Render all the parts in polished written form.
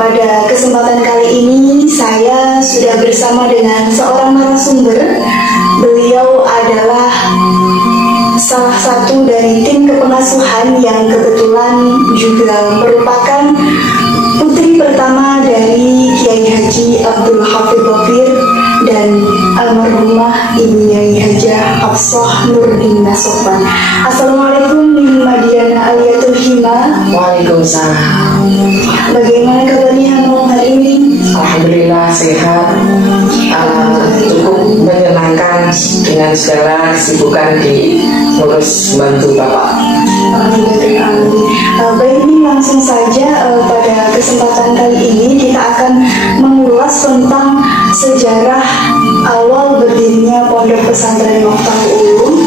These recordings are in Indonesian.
Pada kesempatan kali ini saya sudah bersama dengan seorang narasumber. Beliau adalah salah satu dari tim kepengasuhan yang kebetulan juga merupakan putri pertama dari Kiai Haji Abdul Hafidh Dhofir dan almarhumah Ibu Nyai Hajah Hafsah Nurdin Nasofan. Assalamualaikum Ibu Madiana Aliatul Hima. Waalaikumsalam. Bagaimana kabarnya hari ini? Alhamdulillah sehat. Cukup menyenangkan dengan segala kesibukan di ngurus bantu Bapak. Baik, ini langsung saja pada kesempatan kali ini kita akan mengulas tentang sejarah awal berdirinya Pondok Pesantren Miftahul Ulum.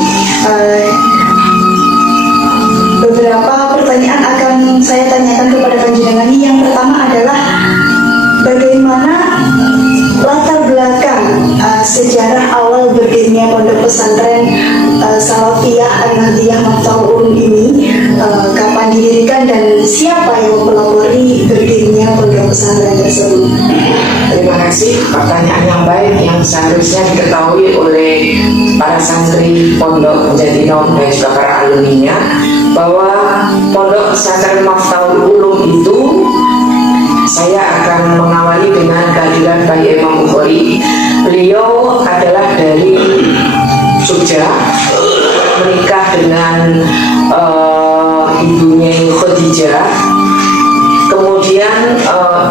Beberapa pertanyaan akan saya tanyakan kepada panjenengan. Yang pertama adalah bagaimana latar belakang sejarah awal berdirinya Pondok Pesantren Salafiyah An-Nahdiyah Miftahul Ulum ini, kapan didirikan dan siapa yang mempelopori berdirinya Pondok Pesantren tersebut? Terima kasih, pertanyaan yang baik yang seharusnya diketahui oleh para santri pondok menjadi nom dan juga para alumninya, bahwa Pondok Pesantren Miftahul Ulum itu saya akan mengawali dengan kehadiran Bayi Imam Bukhari. Beliau adalah dari Jogja, menikah dengan ibunya Khadijah, kemudian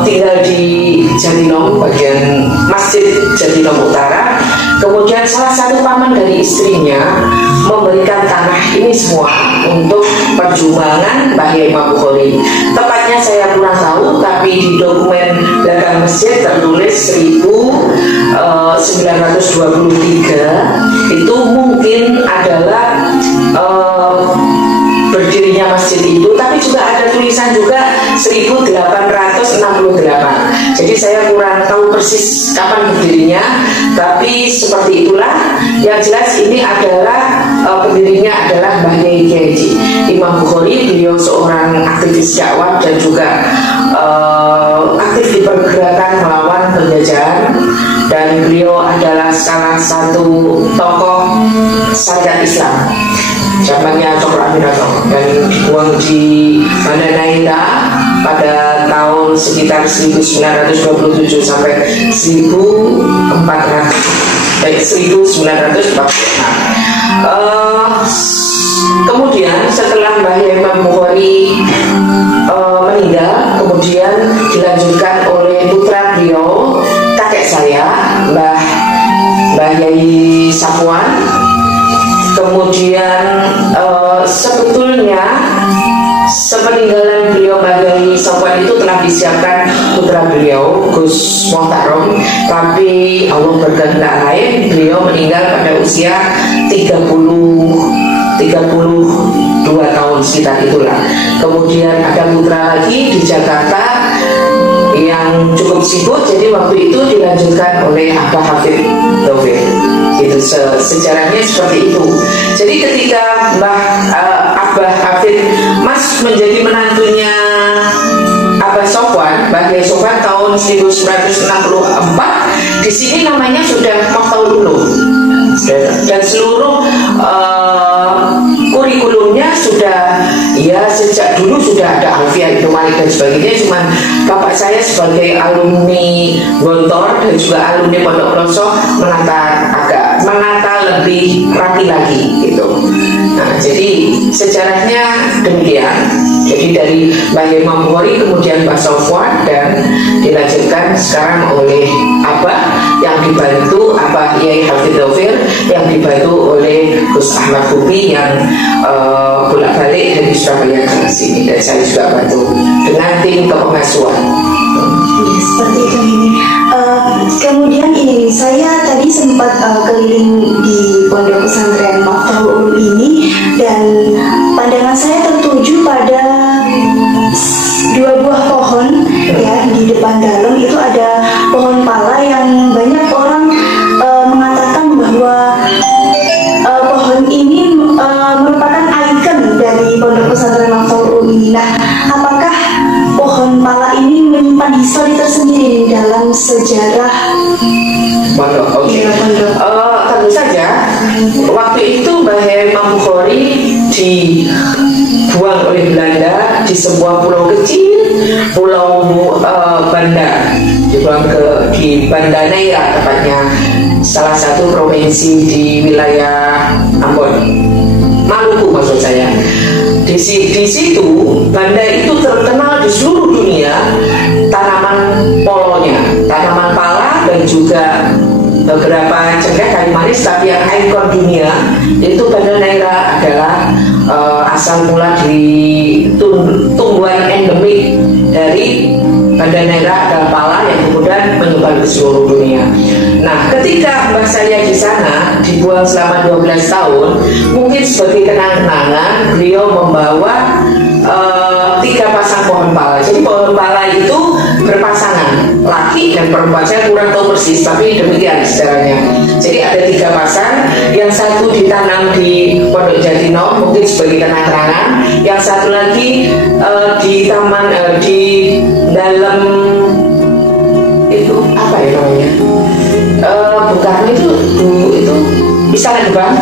tinggal di Jatinong, bagian Masjid Jatinong Utara. Kemudian salah satu paman dari istrinya memberikan tanah ini semua untuk perjuangan Mbah Imam Bukhari. Tepatnya saya kurang tahu, tapi di dokumen belakang masjid tertulis 1923. Itu mungkin adalah berdirinya masjid itu, tapi juga ada tulisan juga 1868. Jadi saya kurang tahu persis kapan berdirinya, tapi seperti itulah. Yang jelas ini adalah pendirinya adalah Mbah Kiai Haji Imam Bukhari. Beliau seorang aktivis dakwah dan juga aktif di pergerakan melawan penjajahan, dan beliau adalah salah satu tokoh syariat Islam zamannya Cokro Aminoto, dan dibuang di Banda Naira pada tahun sekitar 1927 sampai 1946. Kemudian setelah Mbah Imam Bukhari meninggal, kemudian dilanjutkan oleh putra beliau, kakek saya, Mbah Yai Safwan. Kemudian sebetulnya sepeninggalan beliau Mbah Yai Safwan itu telah disiapkan putra beliau Gus Mohtarom, tapi Allah berkehendak lain, beliau meninggal pada usia 32 tahun sekitar itulah. Kemudian ada putra lagi di Jakarta yang cukup sibuk, jadi waktu itu dilanjutkan oleh Abah Hafidh Dhofir. Itu sejarahnya seperti itu. Jadi ketika Abah Hafidh menjadi menantunya Abah Sofwan, Mbah Yai Sofwan tahun 1964, di sini namanya sudah Miftahul Ulum, dan seluruh kurikulumnya sudah, ya sejak dulu sudah ada Alfiah Ibnu Malik dan sebagainya. Cuman bapak saya sebagai alumni Gontor dan juga alumni Pondok Pelosok menata lebih rapi lagi gitu. Nah, jadi sejarahnya demikian. Jadi dari Mbah Imam Bukhari kemudian Mbah Sofwan dan dilanjutkan sekarang oleh Abah yang dibantu Abah Yai Hafidh Dhaufir yang dibantu oleh Gus Ahmad Bubi yang bolak-balik dari Surabaya ke sini, dan saya juga bantu dengan tim kepengasuhan. Ya, seperti itu ini. Kemudian ini saya tadi sempat keliling di Pondok Pesantren Maftuhul Ulum ini, dan pandangan saya tertuju pada dua buah pohon ya di depan dalam. Itu ada pohon pala yang banyak orang mengatakan bahwa pohon ini merupakan ikon dari Pondok Pesantren Maftuhul Ulum ini. Nah, apakah pohon pala ini menyimpan histori tersendiri dalam sejarah Pondok? Oke. Tentu saja waktu itu Mbah Imam Bukhari dibuang oleh Belanda di sebuah pulau kecil, Pulau Banda, dibuang di Banda Neira, tepatnya salah satu provinsi di wilayah Ambon, Maluku maksud saya. Di situ Banda itu terkenal di seluruh dunia tanaman polonya, tanaman pala dan juga beberapa cengkeh kayu manis. Tapi yang ikon dunia itu Banda Neira adalah asal mula dari tumbuhan endemik dari Banda Neira adalah pala yang kemudian menyebar ke seluruh dunia. Nah, ketika mbah saya di sana dibuang selama 12 tahun, mungkin sebagai kenang-kenangan beliau membawa 3 pasang pohon pala. Jadi pohon pala itu berpasangan, laki dan perempuan. Saya kurang tahu persis, tapi demikian sejarahnya. Jadi ada 3 pasang, yang satu ditanam di Pondok Jatinom mungkin sebagai kenang-kenangan, yang satu lagi di taman di dalam itu apa ya namanya? Bukan itu Istana Gebang.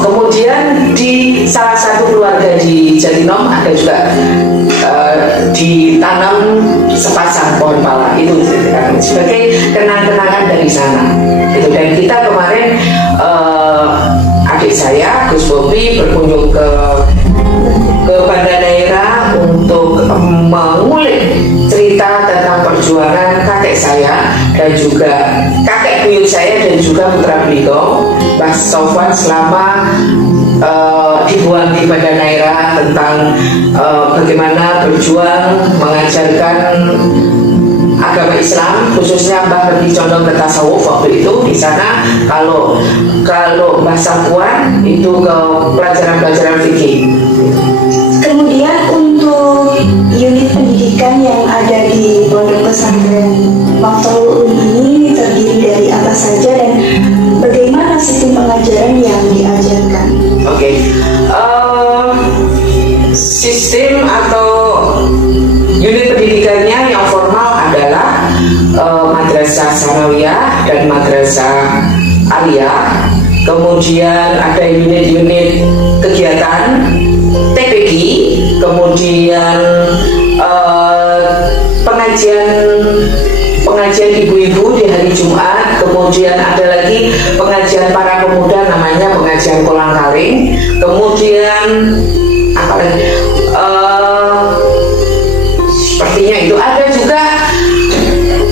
Kemudian di salah satu keluarga di Jatinom ada juga ditanam sepasang pohon pala itu sebagai kenang-kenangan dari sana. Itu, dan kita kemarin adik saya Gus Bobi berkunjung ke Banda Neira untuk mengulik cerita tentang perjuangan kakek saya dan juga kakek buyut saya dan juga putra beliau Mbah Sofwan selama dibuang di Banda Neira, tentang bagaimana berjuang mengajarkan agama Islam, khususnya Mbah lebih condong ke tasawuf waktu itu. Di sana kalau Mbah Sofwan itu ke pelajaran-pelajaran fikih. Kemudian untuk unit pendidikan yang ada di Pondok Pesantren Maftuhul Ulum ini terdiri dari apa saja dan bagaimana sistem pengajaran yang diajarkan? Oke. Sistem atau unit pendidikannya yang formal adalah madrasah sanawiyah dan madrasah aliyah. Kemudian ada unit-unit kegiatan TPQ, kemudian pengajian ibu-ibu di hari Jumat, kemudian ada lagi pengajian para pemuda namanya pengajian kolang kaling, kemudian apa lagi? Sepertinya itu ada juga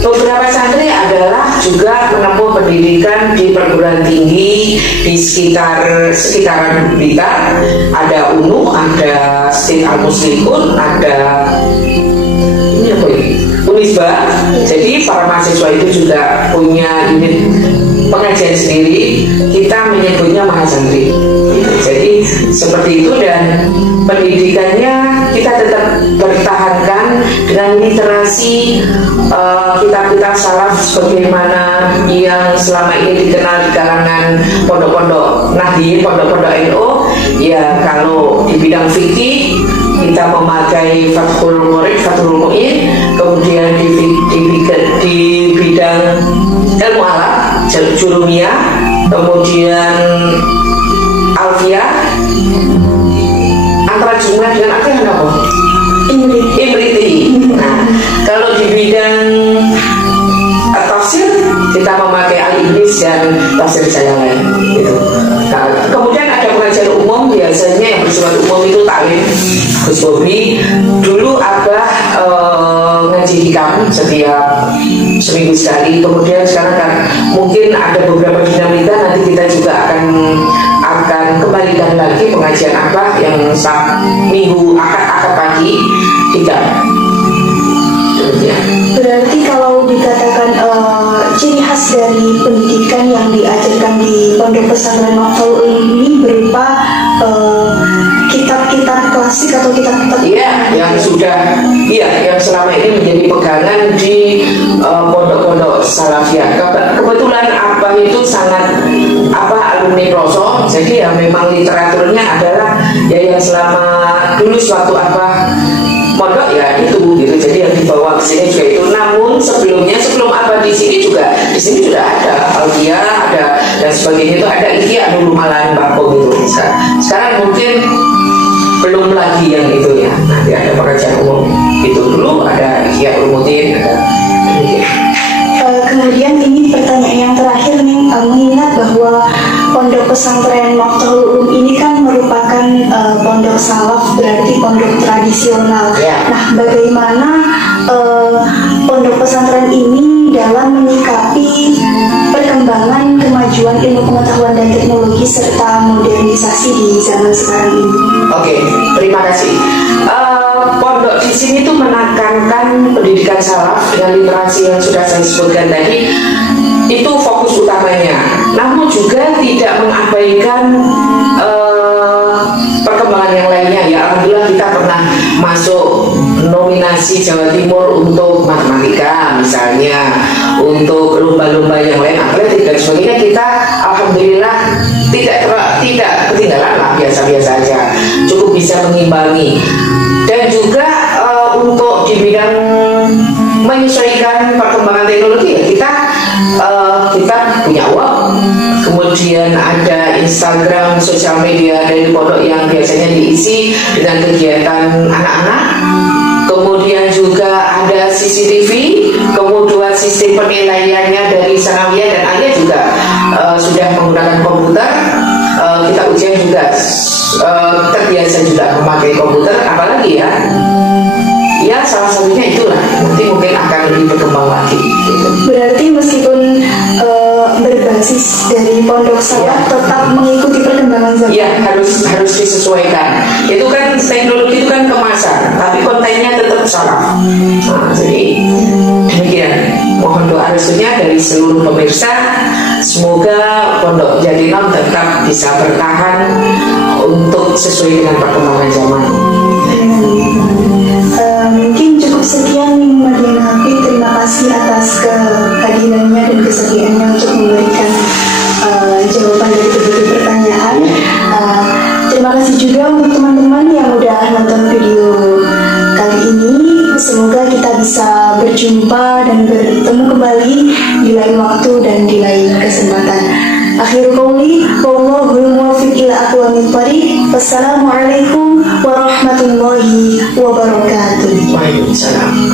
beberapa santri adalah juga menempuh pendidikan di perguruan tinggi di sekitaran Blitar. Ada UNU, ada Stin Al-Muslimun, ada ini apa ini? Unisba. Jadi para mahasiswa itu juga punya unit pengajian sendiri. Kita menyebutnya mahasantri. Jadi seperti itu, dan pendidikannya kita tetap bertahankan dengan literasi kitab-kitab salaf sebagaimana yang selama ini dikenal di kalangan pondok-pondok Nahdien, pondok-pondok NU. Ya, kalau di bidang fikih kita memakai Fathul Murid, Fathul Mu'in, kemudian di bidang ilmu alam, Jurumiyah, kemudian Alfiah, jumlah dengan artian apa? Imriti. Nah, kalau di bidang tafsir kita memakai al-iblis dan tafsir jalan gitu. Nah, kemudian ada pengajian umum, biasanya yang bersifat umum itu taklim. Gus Bobi dulu Abah ngaji hikam setiap seminggu sekali. Kemudian sekarang kan mungkin ada beberapa dinamika, nanti kita juga akan kembalikan lagi pengajian Abah yang minggu akad pagi hikam. Berarti kalau dikatakan ciri khas dari pendidikan yang diajarkan di Pondok Pesantren Maktabul Ulum ini berupa kitab-kitab klasik atau kitab-kitab yang selama ini menjadi pegangan di pondok-pondok salafiyah. Kebetulan Abah itu sangat alumni Proso, jadi ya memang literaturnya adalah ya yang selama dulu suatu Abah pondok ya itu gitu, jadi yang dibawa ke sini juga itu. Namun sebelum Abah di sini sudah ada Alkia, ada dan sebagainya, itu ada Ihya Ulumuddin Bako gitu. Sekarang mungkin belum lagi yang itu ya, nanti ada pengajian umum itu, dulu ada Ihya Ulumuddin, ada kemudian ini pertanyaan yang terakhir nih, mengingat bahwa Pondok Pesantren Maktabul Ulum ini kan merupakan pondok salaf, berarti pondok tradisional. Nah, bagaimana pondok pesantren ini dalam menyikapi perkembangan kemajuan ilmu pengetahuan dan teknologi serta modernisasi di zaman sekarang ini? Oke, terima kasih. Pondok di sini tuh menekankan pendidikan salaf dengan literasi yang sudah saya sebutkan tadi, itu fokus utamanya. Namun juga tidak mengabaikan perkembangan yang lainnya. Ya, alhamdulillah kita pernah masuk nominasi Jawa Timur untuk matematika misalnya, untuk lomba-lomba yang lain, atletik dan sebagainya. Kita alhamdulillah tidak ketinggalan lah, biasa-biasa aja, cukup bisa mengimbangi. Dan juga untuk di bidang menyesuaikan perkembangan teknologi ya, kita punya web, kemudian ada Instagram, sosial media dari pondok yang biasanya diisi dengan kegiatan anak-anak. Kemudian juga ada CCTV, kemudian sistem penilaiannya dari sanawiyah dan alia juga sudah menggunakan komputer. Kita ujian juga terbiasa juga memakai komputer, apalagi ya salah satunya itulah, nanti mungkin akan lebih berkembang lagi gitu. Berarti meskipun berbasis dari pondok salaf tetap mengikuti perkembangan zaman. Ya, harus disesuaikan. Itu kan teknologi itu kan kemasan, tapi kontennya tetap salaf. Nah, jadi demikian. Mohon doa restunya dari seluruh pemirsa. Semoga Pondok Jatinom tetap bisa bertahan untuk sesuai dengan perkembangan zaman. Mungkin cukup sekian nih Madiana Hafid. Terima kasih atas kehadirannya dan kesediaannya untuk memberikan jawaban dari berbagai pertanyaan. Terima kasih juga untuk teman-teman yang udah nonton video kali ini. Semoga kita bisa berjumpa dan bertemu kembali di lain waktu dan di lain kesempatan. Akhirul qouli wallahul muwaffiq ila aqwamit thoriq. Wassalamualaikum warahmatullahi wabarakatuh. Waalaikumsalam.